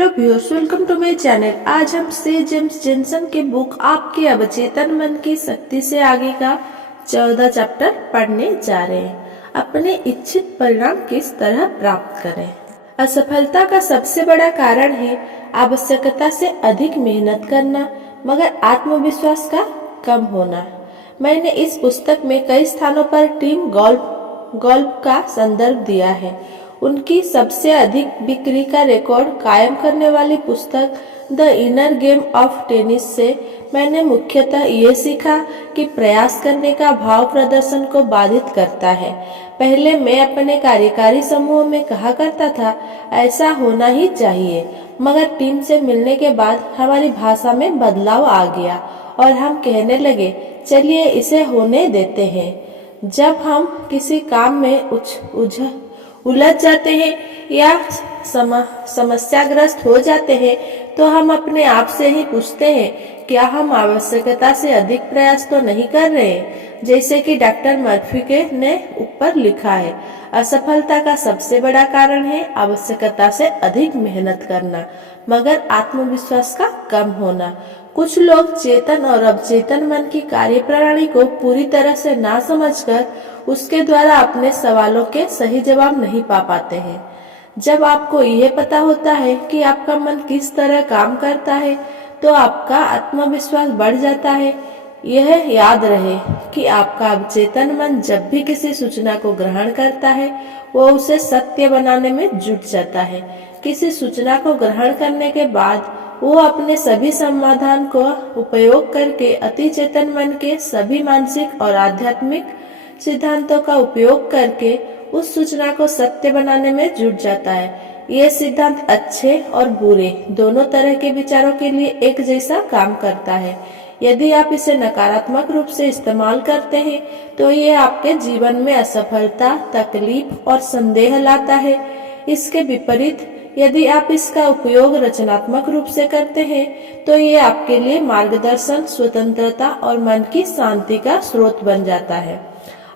Hello viewers, welcome to my channel. आज हम से जेम्स जेनसन की बुक आपके अवचेतन मन की शक्ति से आगे का 14 चैप्टर पढ़ने जा रहे हैं। अपने इच्छित परिणाम किस तरह प्राप्त करें। असफलता का सबसे बड़ा कारण है आवश्यकता से अधिक मेहनत करना मगर आत्मविश्वास का कम होना। मैंने इस पुस्तक में कई स्थानों पर टीम गोल्फ का संदर्भ दिया है। उनकी सबसे अधिक बिक्री का रिकॉर्ड कायम करने वाली पुस्तक the inner game of tennis से मैंने मुख्यतः ये सीखा कि प्रयास करने का भाव प्रदर्शन को बाधित करता है। पहले मैं अपने कार्यकारी समूह में कहा करता था ऐसा होना ही चाहिए, मगर टीम से मिलने के बाद हमारी भाषा में बदलाव आ गया और हम कहने लगे चलिए इसे होने देते हैं। जब हम किसी काम में उलझ जाते हैं या समस्याग्रस्त हो जाते हैं तो हम अपने आप से ही पूछते हैं क्या हम आवश्यकता से अधिक प्रयास तो नहीं कर रहे हैं। जैसे कि डॉक्टर मर्फी ने ऊपर लिखा है, असफलता का सबसे बड़ा कारण है आवश्यकता से अधिक मेहनत करना मगर आत्मविश्वास का कम होना। कुछ लोग चेतन और अवचेतन मन की कार्यप्रणाली को पूरी तरह से ना समझकर उसके द्वारा अपने सवालों के सही जवाब नहीं पा पाते हैं। जब आपको यह पता होता है कि आपका मन किस तरह काम करता है तो आपका आत्मविश्वास बढ़ जाता है। यह याद रहे कि आपका अवचेतन मन जब भी किसी सूचना को ग्रहण करता है वो उसे सत्य बनाने में जुट जाता है। किसी सूचना को ग्रहण करने के बाद वो अपने सभी समाधान को उपयोग करके अति चेतन मन के सभी मानसिक और आध्यात्मिक सिद्धांतों का उपयोग करके उस सूचना को सत्य बनाने में जुट जाता है। यह सिद्धांत अच्छे और बुरे दोनों तरह के विचारों के लिए एक जैसा काम करता है। यदि आप इसे नकारात्मक रूप से इस्तेमाल करते हैं तो ये आपके जीवन में असफलता, तकलीफ और संदेह लाता है। इसके विपरीत यदि आप इसका उपयोग रचनात्मक रूप से करते हैं तो ये आपके लिए मार्गदर्शन, स्वतंत्रता और मन की शांति का स्रोत बन जाता है।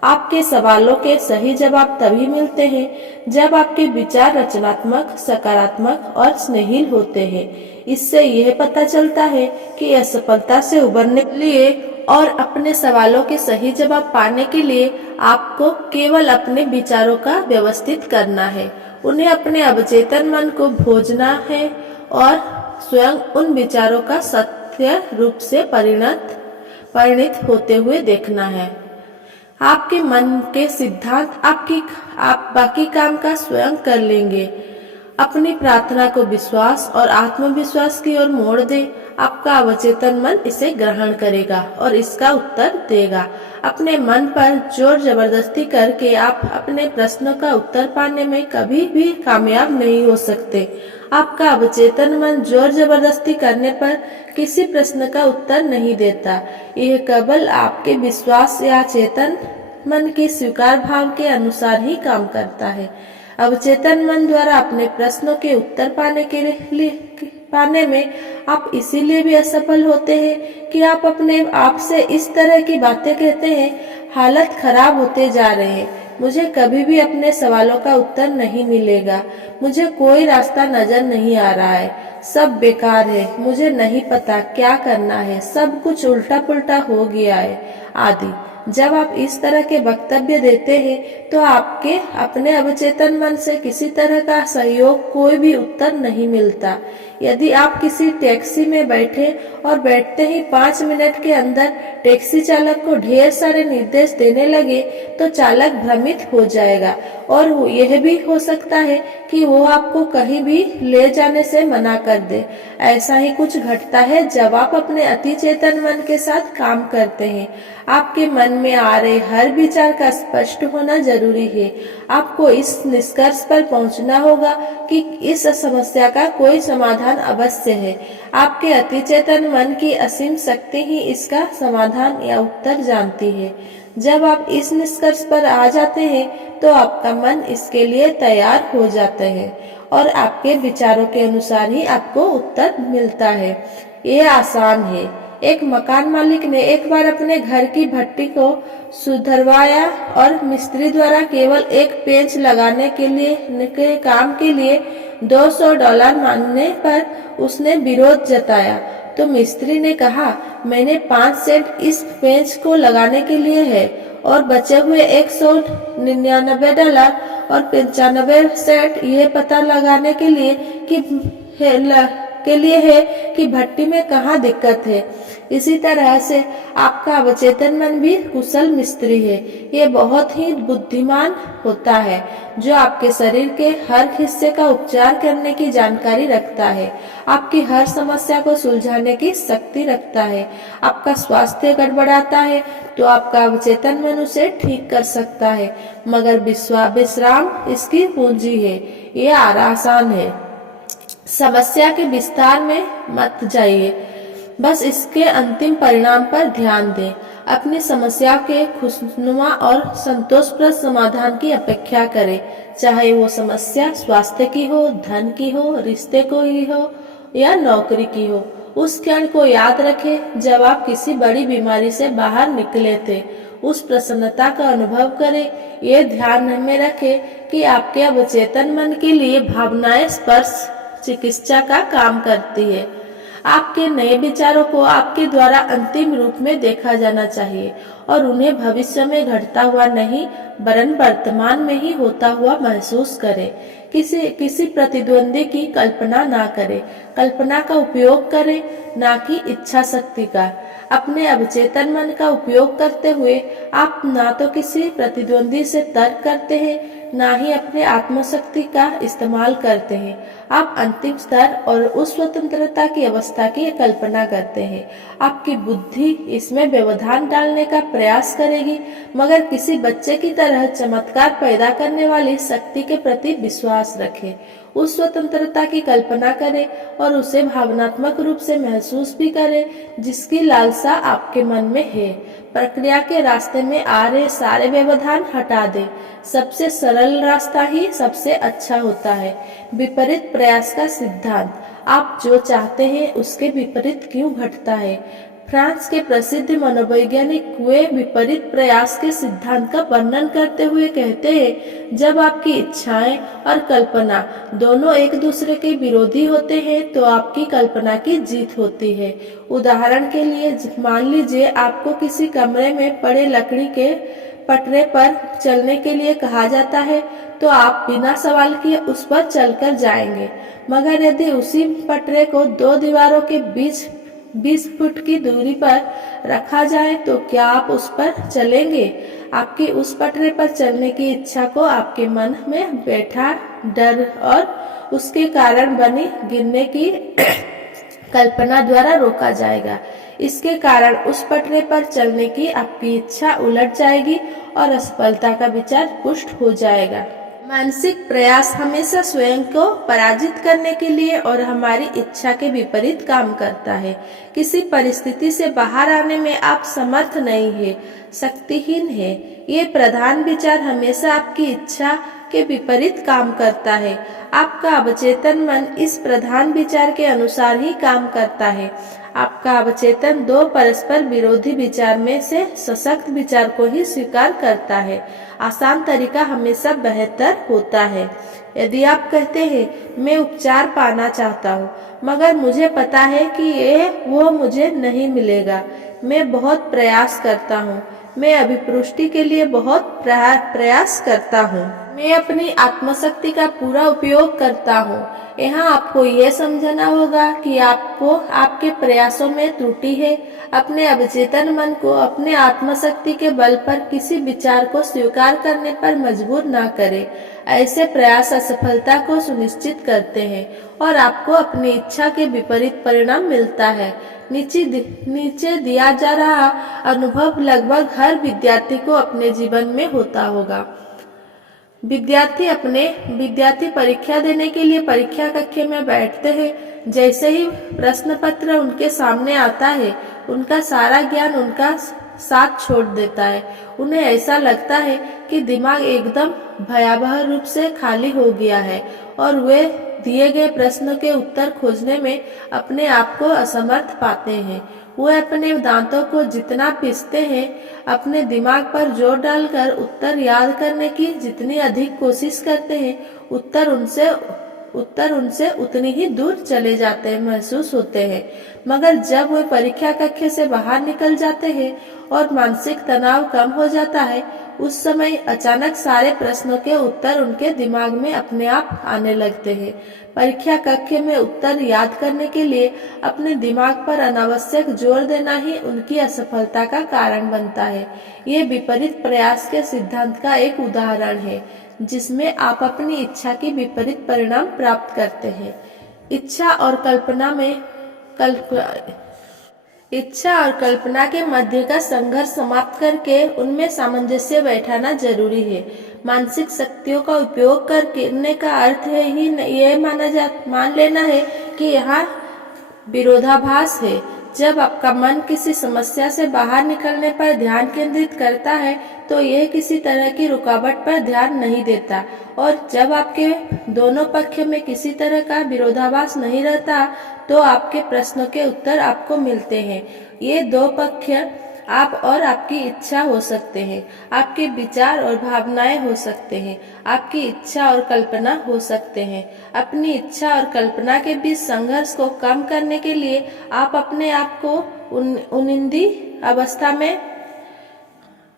आपके सवालों के सही जवाब तभी मिलते हैं जब आपके विचार रचनात्मक, सकारात्मक और स्नेहिल होते हैं। इससे यह पता चलता है कि असफलता से उबरने के लिए और अपने सवालों के सही जवाब पाने के लिए आपको केवल अपने विचारों का व्यवस्थित करना है, उन्हें अपने अवचेतन मन को खोजना है और स्वयं उन विचारों का सत्य रूप से परिणित होते हुए देखना है। आपके मन के सिद्धांत आप बाकी काम का स्वयं कर लेंगे। अपनी प्रार्थना को विश्वास और आत्मविश्वास की ओर मोड़ दें। आपका अवचेतन मन इसे ग्रहण करेगा और इसका उत्तर देगा। अपने मन पर जोर जबरदस्ती करके आप अपने प्रश्नों का उत्तर पाने में कभी भी कामयाब नहीं हो सकते। आपका अवचेतन मन जोर जबरदस्ती करने पर किसी प्रश्न का उत्तर नहीं देता। यह केवल आपके विश्वास या चेतन मन की स्वीकार भाव के अनुसार ही काम करता है। अवचेतन मन द्वारा अपने प्रश्नों के उत्तर पाने में आप इसीलिए भी असफल होते हैं कि आप अपने आप से इस तरह की बातें कहते हैं, हालत खराब होते जा रहे हैं, मुझे कभी भी अपने सवालों का उत्तर नहीं मिलेगा, मुझे कोई रास्ता नजर नहीं आ रहा है, सब बेकार है, मुझे नहीं पता क्या करना है, सब कुछ उल्टा पुल्टा हो गया है आदि। जब आप इस तरह के वक्तव्य देते हैं तो आपके अपने अवचेतन मन से किसी तरह का सहयोग, कोई भी उत्तर नहीं मिलता। यदि आप किसी टैक्सी में बैठे और बैठते ही 5 मिनट के अंदर टैक्सी चालक को ढेर सारे निर्देश देने लगे तो चालक भ्रमित हो जाएगा और यह भी हो सकता है कि वो आपको कहीं भी ले जाने से मना कर दे। ऐसा ही कुछ घटता है जब आप अपने अति चेतन मन के साथ काम करते हैं। आपके मन में आ रहे हर विचार का स्पष्ट होना जरूरी है। आपको इस निष्कर्ष पर पहुंचना होगा कि इस समस्या का कोई समाधान अवश्य है। आपके अति चेतन मन की असीम शक्ति ही इसका समाधान या उत्तर जानती है। जब आप इस निष्कर्ष पर आ जाते हैं तो आपका मन इसके लिए तैयार हो जाता है और आपके विचारों के अनुसार ही आपको उत्तर मिलता है। यह आसान है। एक मकान मालिक ने एक बार अपने घर की भट्टी को सुधरवाया और मिस्त्री द्वारा केवल एक पेंच लगाने के काम के लिए $200 मांगने पर उसने विरोध जताया। तो मिस्त्री ने कहा, मैंने 5 सेंट इस पेंच को लगाने के लिए है और बचे हुए $199 और 95 सेंट यह पता लगाने के लिए है कि भट्टी में कहाँ दिक्कत है। इसी तरह से आपका अवचेतन मन भी कुशल मिस्त्री है। ये बहुत ही बुद्धिमान होता है जो आपके शरीर के हर हिस्से का उपचार करने की जानकारी रखता है, आपकी हर समस्या को सुलझाने की शक्ति रखता है। आपका स्वास्थ्य गड़बड़ाता है तो आपका अवचेतन मन उसे ठीक कर सकता है, मगर विश्राम इसकी पूंजी है। ये आसान है। समस्या के विस्तार में मत जाइए, बस इसके अंतिम परिणाम पर ध्यान दें। अपनी समस्या के खुशनुमा और संतोषप्रद समाधान की अपेक्षा करें, चाहे वो समस्या स्वास्थ्य की हो, धन की हो, रिश्ते की हो या नौकरी की हो। उस क्षण को याद रखें जब आप किसी बड़ी बीमारी से बाहर निकले थे। उस प्रसन्नता का अनुभव करें। ये ध्यान में रखें कि आपके अवचेतन मन के लिए भावनाएं स्पर्श चिकित्सा का काम करती है। आपके नए विचारों को आपके द्वारा अंतिम रूप में देखा जाना चाहिए और उन्हें भविष्य में घटता हुआ नहीं वरन वर्तमान में ही होता हुआ महसूस करें। किसी प्रतिद्वंदी की कल्पना ना करें, कल्पना का उपयोग करें, ना कि इच्छा शक्ति का। अपने अवचेतन मन का उपयोग करते हुए आप ना तो किसी प्रतिद्वंदी से तर्क करते हैं, ना ही अपने आत्मशक्ति का इस्तेमाल करते हैं। आप अंतिम स्तर और उस स्वतंत्रता की अवस्था की कल्पना करते हैं। आपकी बुद्धि इसमें व्यवधान डालने का प्रयास करेगी, मगर किसी बच्चे की तरह चमत्कार पैदा करने वाली शक्ति के प्रति विश्वास रखें। उस स्वतंत्रता की कल्पना करें और उसे भावनात्मक रूप से महसूस भी करें जिसकी लालसा आपके मन में है। प्रक्रिया के रास्ते में आ रहे सारे व्यवधान हटा दें। सबसे सरल रास्ता ही सबसे अच्छा होता है। विपरीत प्रयास का सिद्धांत, आप जो चाहते हैं उसके विपरीत क्यों घटता है। फ्रांस के प्रसिद्ध मनोवैज्ञानिक कुए विपरीत प्रयास के सिद्धांत का वर्णन करते हुए कहते हैं, जब आपकी इच्छाएं और कल्पना दोनों एक दूसरे के विरोधी होते हैं तो आपकी कल्पना की जीत होती है। उदाहरण के लिए मान लीजिए आपको किसी कमरे में पड़े लकड़ी के पटरे पर चलने के लिए कहा जाता है तो आप बिना सवाल किए उस पर चलकर जाएंगे, मगर यदि उसी पटरे को 2 दीवारों के बीच 20 फुट की दूरी पर रखा जाए तो क्या आप उस पर चलेंगे। आपकी उस पटरे पर चलने की इच्छा को आपके मन में बैठा डर और उसके कारण बनी गिरने की कल्पना द्वारा रोका जाएगा। इसके कारण उस पटरे पर चलने की आपकी इच्छा उलट जाएगी और असफलता का विचार पुष्ट हो जाएगा। मानसिक प्रयास हमेशा स्वयं को पराजित करने के लिए और हमारी इच्छा के विपरीत काम करता है। किसी परिस्थिति से बाहर आने में आप समर्थ नहीं है, शक्तिहीन है। ये प्रधान विचार हमेशा आपकी इच्छा के विपरीत काम करता है। आपका अवचेतन मन इस प्रधान विचार के अनुसार ही काम करता है। आपका अवचेतन 2 परस्पर विरोधी विचार में से सशक्त विचार को ही स्वीकार करता है। आसान तरीका हमेशा बेहतर होता है। यदि आप कहते हैं मैं उपचार पाना चाहता हूँ, मगर मुझे पता है कि वो मुझे नहीं मिलेगा, मैं बहुत प्रयास करता हूँ, मैं अभिपुष्टि के लिए बहुत प्रयास करता हूँ, मैं अपनी आत्मशक्ति का पूरा उपयोग करता हूँ। यहाँ आपको ये समझना होगा कि आपको आपके प्रयासों में त्रुटि है। अपने अवचेतन मन को अपने आत्मशक्ति के बल पर किसी विचार को स्वीकार करने पर मजबूर न करें। ऐसे प्रयास असफलता को सुनिश्चित करते हैं और आपको अपनी इच्छा के विपरीत परिणाम मिलता है। नीचे दिया जा रहा अनुभव लगभग हर विद्यार्थी को अपने जीवन में होता होगा। विद्यार्थी परीक्षा देने के लिए परीक्षा कक्ष में बैठते हैं। जैसे ही प्रश्न पत्र उनके सामने आता है, उनका सारा ज्ञान उनका साथ छोड़ देता है। उन्हें ऐसा लगता है कि दिमाग एकदम भयावह रूप से खाली हो गया है और वे दिए गए प्रश्नों के उत्तर खोजने में अपने आप को असमर्थ पाते हैं। वे अपने दांतों को जितना पीसते हैं, अपने दिमाग पर जोर डालकर उत्तर याद करने की जितनी अधिक कोशिश करते हैं, उत्तर उनसे उतनी ही दूर चले जाते महसूस होते हैं। मगर जब वे परीक्षा कक्ष से बाहर निकल जाते हैं और मानसिक तनाव कम हो जाता है, उस समय अचानक सारे प्रश्नों के उत्तर उनके दिमाग में अपने आप आने लगते हैं। परीक्षा कक्ष में उत्तर याद करने के लिए अपने दिमाग पर अनावश्यक जोर देना ही उनकी असफलता का कारण बनता है। ये विपरीत प्रयास के सिद्धांत का एक उदाहरण है, जिसमें आप अपनी इच्छा की विपरीत परिणाम प्राप्त करते हैं। इच्छा और कल्पना के मध्य का संघर्ष समाप्त करके उनमें सामंजस्य बैठाना जरूरी है। मानसिक शक्तियों का उपयोग करने का अर्थ है ही ये मान लेना है कि यहाँ विरोधाभास है। जब आपका मन किसी समस्या से बाहर निकलने पर ध्यान केंद्रित करता है तो यह किसी तरह की रुकावट पर ध्यान नहीं देता, और जब आपके दोनों पक्ष में किसी तरह का विरोधाभास नहीं रहता तो आपके प्रश्नों के उत्तर आपको मिलते हैं। ये दो पक्ष आप और आपकी इच्छा हो सकते हैं, आपके विचार और भावनाएं हो सकते हैं, आपकी इच्छा और कल्पना हो सकते हैं। अपनी इच्छा और कल्पना के बीच संघर्ष को कम करने के लिए आप अपने आप को उनिंदी अवस्था में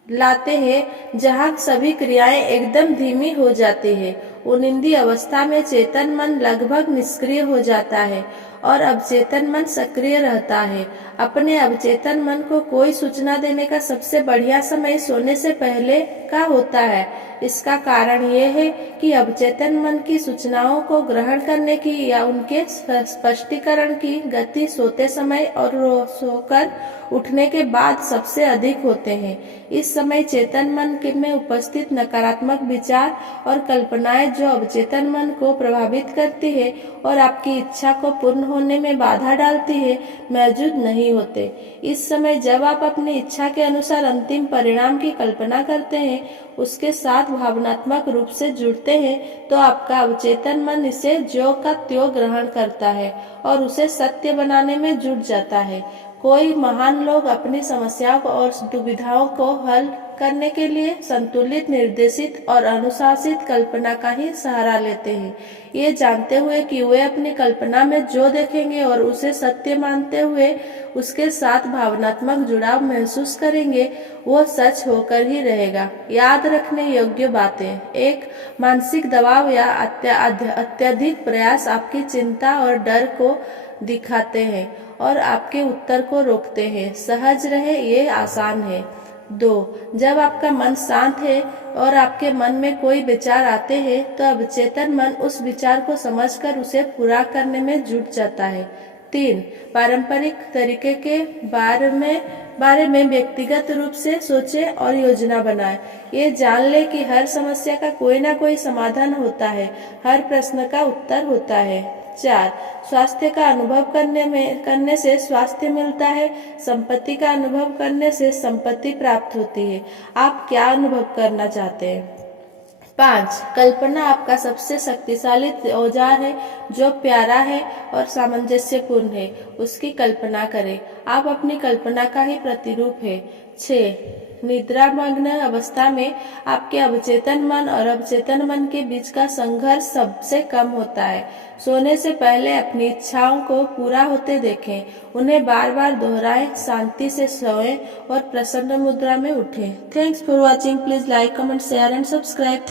लाते हैं, जहां सभी क्रियाएं एकदम धीमी हो जाती है। उनिंदी अवस्था में चेतन मन लगभग निष्क्रिय हो जाता है और अवचेतन मन सक्रिय रहता है। अपने अवचेतन मन को कोई सूचना देने का सबसे बढ़िया समय सोने से पहले का होता है। इसका कारण यह है कि अवचेतन मन की सूचनाओं को ग्रहण करने की या उनके स्पष्टीकरण की गति सोते समय और सोकर उठने के बाद सबसे अधिक होते हैं। इस समय चेतन मन में उपस्थित नकारात्मक विचार और कल्पनाएं जो अवचेतन मन को प्रभावित करती है और आपकी इच्छा को पूर्ण होने में बाधा डालती है, मौजूद नहीं होते। इस समय जब आप अपनी इच्छा के अनुसार अंतिम परिणाम की कल्पना करते हैं, उसके साथ भावनात्मक रूप से जुड़ते हैं, तो आपका अवचेतन मन इसे ज्यों का त्यों ग्रहण करता है और उसे सत्य बनाने में जुट जाता है। कोई महान लोग अपनी समस्याओं और दुविधाओं को हल करने के लिए संतुलित, निर्देशित और अनुशासित कल्पना का ही सहारा लेते हैं, ये जानते हुए कि वे अपनी कल्पना में जो देखेंगे और उसे सत्य मानते हुए उसके साथ भावनात्मक जुड़ाव महसूस करेंगे, वो सच होकर ही रहेगा। याद रखने योग्य बातें: एक, मानसिक दबाव या अत्यधिक प्रयास आपकी चिंता और डर को दिखाते हैं और आपके उत्तर को रोकते हैं। सहज रहे, ये आसान है। 2, जब आपका मन शांत है और आपके मन में कोई विचार आते हैं तो अवचेतन मन उस विचार को समझकर उसे पूरा करने में जुट जाता है। 3, पारंपरिक तरीके के बारे में व्यक्तिगत रूप से सोचें और योजना बनाएं। ये जान ले कि हर समस्या का कोई ना कोई समाधान होता है, हर प्रश्न का उत्तर होता है। 4, स्वास्थ्य का अनुभव करने से स्वास्थ्य मिलता है, संपत्ति का अनुभव करने से संपत्ति प्राप्त होती है। आप क्या अनुभव करना चाहते हैं? 5, कल्पना आपका सबसे शक्तिशाली औजार है। जो प्यारा है और सामंजस्यपूर्ण है, उसकी कल्पना करें। आप अपनी कल्पना का ही प्रतिरूप है। 6, निद्रामग्न अवस्था में आपके अवचेतन मन और अवचेतन मन के बीच का संघर्ष सबसे कम होता है। सोने से पहले अपनी इच्छाओं को पूरा होते देखें, उन्हें बार बार दोहराएं, शांति से सोएं और प्रसन्न मुद्रा में उठें। Thanks for watching. Please like, comment, share and subscribe.